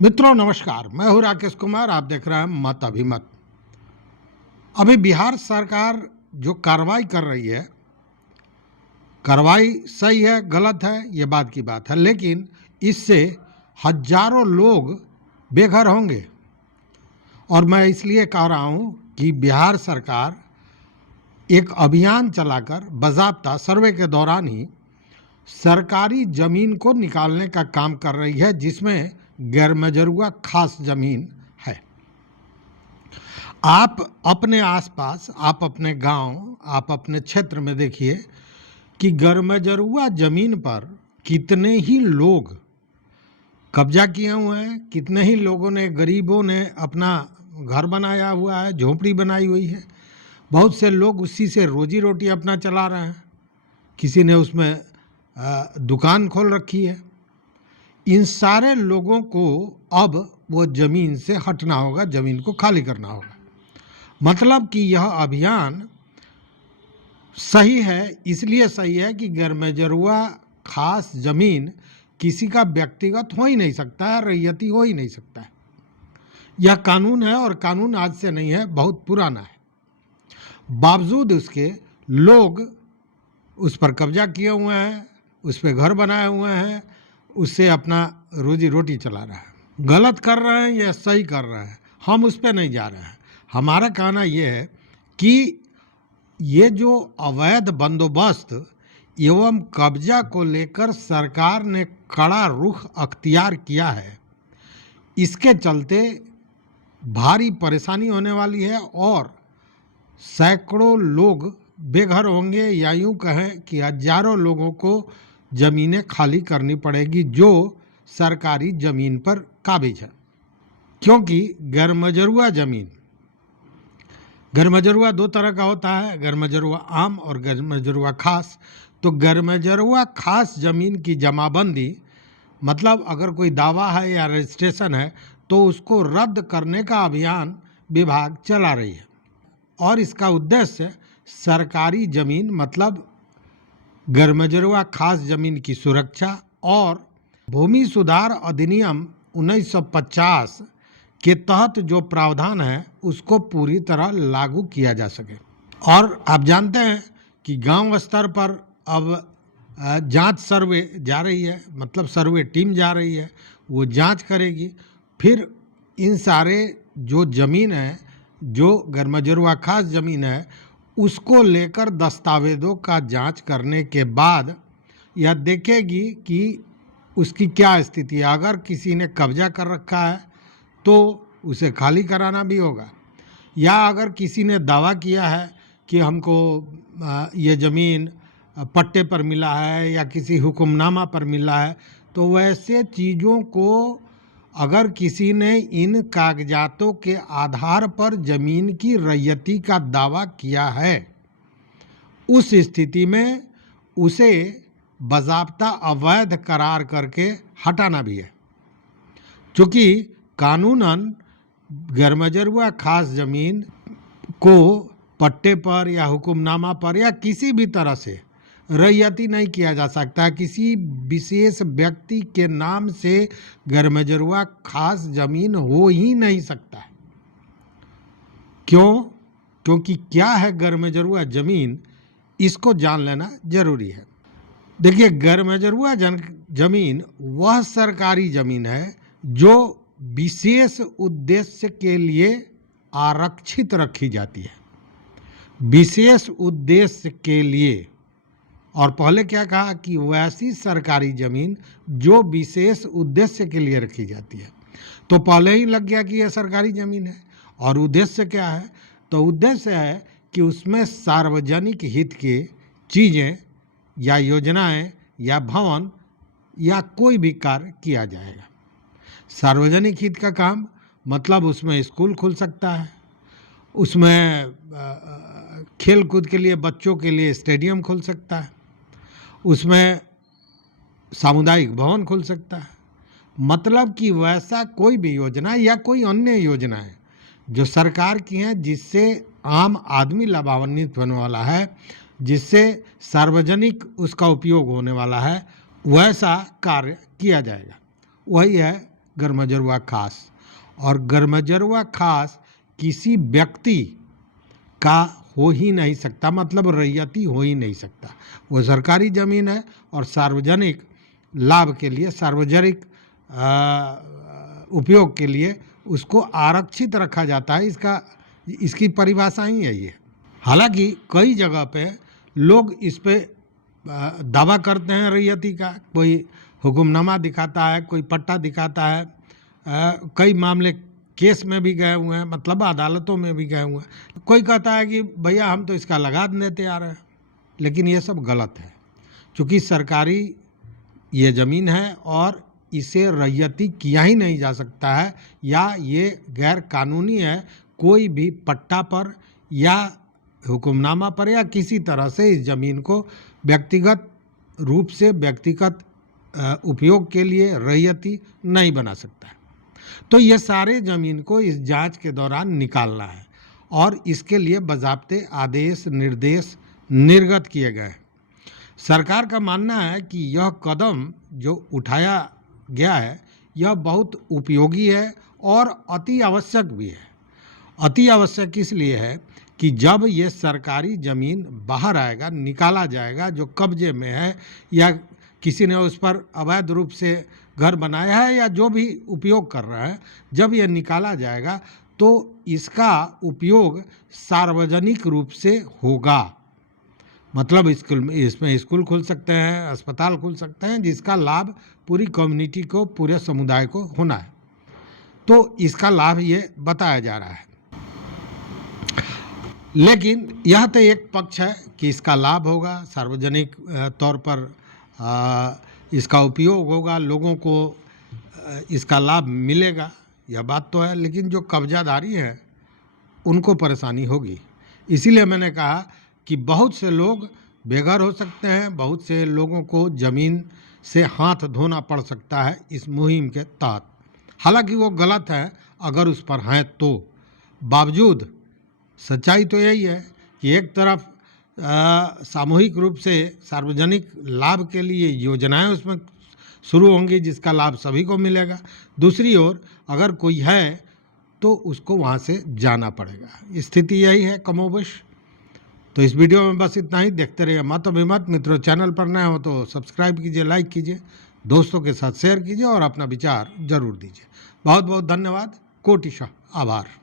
मित्रों नमस्कार, मैं हूं राकेश कुमार। आप देख रहे हैं मत अभिमत। अभी बिहार सरकार जो कार्रवाई कर रही है, कार्रवाई सही है गलत है ये बात की बात है, लेकिन इससे हजारों लोग बेघर होंगे। और मैं इसलिए कह रहा हूं कि बिहार सरकार एक अभियान चलाकर बाज़ाब्ता सर्वे के दौरान ही सरकारी ज़मीन को निकालने का काम कर रही है, जिसमें गैरमजरूआ खास ज़मीन है। आप अपने आसपास, आप अपने गांव, आप अपने क्षेत्र में देखिए कि गैरमजरूआ ज़मीन पर कितने ही लोग कब्जा किए हुए हैं, कितने ही लोगों ने, गरीबों ने अपना घर बनाया हुआ है, झोंपड़ी बनाई हुई है। बहुत से लोग उसी से रोजी रोटी अपना चला रहे हैं। किसी ने उसमें दुकान खोल रखी है। इन सारे लोगों को अब वो ज़मीन से हटना होगा, ज़मीन को खाली करना होगा। मतलब कि यह अभियान सही है, इसलिए सही है कि गैरमजरूआ खास ज़मीन किसी का व्यक्तिगत हो ही नहीं सकता है, रैयती हो ही नहीं सकता है। यह कानून है और कानून आज से नहीं है, बहुत पुराना है। बावजूद उसके लोग उस पर कब्जा किए हुए हैं, उस पर घर बनाए हुए हैं, उससे अपना रोजी रोटी चला रहा है। गलत कर रहे हैं या सही कर रहे हैं, हम उस पर नहीं जा रहे हैं। हमारा कहना यह है कि ये जो अवैध बंदोबस्त एवं कब्जा को लेकर सरकार ने कड़ा रुख अख्तियार किया है, इसके चलते भारी परेशानी होने वाली है और सैकड़ों लोग बेघर होंगे, या यूँ कहें कि हजारों लोगों को ज़मीनें खाली करनी पड़ेगी जो सरकारी ज़मीन पर काबिज है। क्योंकि गैरमजरूआ ज़मीन, गैरमजरूआ दो तरह का होता है, गैरमजरूआ आम और गैरमजरूआ खास। तो गैरमजरूआ खास ज़मीन की जमाबंदी, मतलब अगर कोई दावा है या रजिस्ट्रेशन है तो उसको रद्द करने का अभियान विभाग चला रही है। और इसका उद्देश्य सरकारी ज़मीन मतलब गैरमजरूआ खास ज़मीन की सुरक्षा और भूमि सुधार अधिनियम 1950 के तहत जो प्रावधान है उसको पूरी तरह लागू किया जा सके। और आप जानते हैं कि गांव स्तर पर अब जांच सर्वे जा रही है, मतलब सर्वे टीम जा रही है, वो जांच करेगी। फिर इन सारे जो ज़मीन है, जो गैरमजरूआ खास ज़मीन है, उसको लेकर दस्तावेज़ों का जांच करने के बाद यह देखेगी कि उसकी क्या स्थिति है। अगर किसी ने कब्जा कर रखा है तो उसे खाली कराना भी होगा, या अगर किसी ने दावा किया है कि हमको ये ज़मीन पट्टे पर मिला है या किसी हुक्मनामा पर मिला है, तो वैसे चीज़ों को अगर किसी ने इन कागजातों के आधार पर ज़मीन की रैयती का दावा किया है, उस स्थिति में उसे बाज़ाब्ता अवैध करार करके हटाना भी है। क्योंकि कानूनन गैरमजरूआ खास ज़मीन को पट्टे पर या हुक्मनामा पर या किसी भी तरह से रैयती नहीं किया जा सकता है। किसी विशेष व्यक्ति के नाम से गैरमजरूआ खास ज़मीन हो ही नहीं सकता है। क्यों? क्योंकि क्या है गैरमजरूआ ज़मीन, इसको जान लेना ज़रूरी है। देखिए, गैरमजरूआ ज़मीन वह सरकारी ज़मीन है जो विशेष उद्देश्य के लिए आरक्षित रखी जाती है, विशेष उद्देश्य के लिए। और पहले क्या कहा कि वैसी सरकारी ज़मीन जो विशेष उद्देश्य के लिए रखी जाती है, तो पहले ही लग गया कि यह सरकारी ज़मीन है। और उद्देश्य क्या है? तो उद्देश्य है कि उसमें सार्वजनिक हित के चीज़ें या योजनाएं या भवन या कोई भी कार्य किया जाएगा। सार्वजनिक हित का काम मतलब उसमें स्कूल खुल सकता है, उसमें खेल कूद के लिए बच्चों के लिए स्टेडियम खुल सकता है, उसमें सामुदायिक भवन खुल सकता है। मतलब कि वैसा कोई भी योजना या कोई अन्य योजनाएं जो सरकार की हैं, जिससे आम आदमी लाभान्वित होने वाला है, जिससे सार्वजनिक उसका उपयोग होने वाला है, वैसा कार्य किया जाएगा। वही है गर्मजरुआ खास, और गर्मजरुआ खास किसी व्यक्ति का हो ही नहीं सकता, मतलब रैयती हो ही नहीं सकता। वो सरकारी ज़मीन है और सार्वजनिक लाभ के लिए, सार्वजनिक उपयोग के लिए उसको आरक्षित रखा जाता है। इसकी परिभाषा ही है ये। हालांकि कई जगह पे लोग इस पे दावा करते हैं रैयती का, कोई हुक्मनामा दिखाता है, कोई पट्टा दिखाता है, कई मामले केस में भी गए हुए हैं, मतलब अदालतों में भी गए हुए हैं। कोई कहता है कि भैया हम तो इसका लगा देते आ रहे हैं, लेकिन ये सब गलत है, क्योंकि सरकारी ये ज़मीन है और इसे रैयती किया ही नहीं जा सकता है, या ये गैर कानूनी है। कोई भी पट्टा पर या हुक्मनामा पर या किसी तरह से इस ज़मीन को व्यक्तिगत रूप से, व्यक्तिगत उपयोग के लिए रैयती नहीं बना सकता है। तो ये सारे ज़मीन को इस जांच के दौरान निकालना है और इसके लिए बाज़ाब्ते आदेश निर्देश निर्गत किए गए हैं। सरकार का मानना है कि यह कदम जो उठाया गया है यह बहुत उपयोगी है और अति आवश्यक भी है। अति आवश्यक इसलिए है कि जब ये सरकारी ज़मीन बाहर आएगा, निकाला जाएगा, जो कब्जे में है या किसी ने उस पर अवैध रूप से घर बनाया है या जो भी उपयोग कर रहा है, जब यह निकाला जाएगा तो इसका उपयोग सार्वजनिक रूप से होगा। मतलब इसमें स्कूल खुल सकते हैं, अस्पताल खुल सकते हैं, जिसका लाभ पूरी कम्युनिटी को, पूरे समुदाय को होना है। तो इसका लाभ ये बताया जा रहा है। लेकिन यह तो एक पक्ष है कि इसका लाभ होगा, सार्वजनिक तौर पर इसका उपयोग होगा, लोगों को इसका लाभ मिलेगा, यह बात तो है। लेकिन जो कब्जाधारी हैं उनको परेशानी होगी। इसीलिए मैंने कहा कि बहुत से लोग बेघर हो सकते हैं, बहुत से लोगों को ज़मीन से हाथ धोना पड़ सकता है इस मुहिम के तहत। हालांकि वो गलत है अगर उस पर हैं तो। बावजूद सच्चाई तो यही है कि एक तरफ सामूहिक रूप से सार्वजनिक लाभ के लिए योजनाएं उसमें शुरू होंगी जिसका लाभ सभी को मिलेगा, दूसरी ओर अगर कोई है तो उसको वहाँ से जाना पड़ेगा। स्थिति यही है कमोबेश। तो इस वीडियो में बस इतना ही। देखते रहिए मत अभिमत। मित्रों, चैनल पर नए हो तो सब्सक्राइब कीजिए, लाइक कीजिए, दोस्तों के साथ शेयर कीजिए और अपना विचार जरूर दीजिए। बहुत बहुत धन्यवाद, कोटिशः आभार।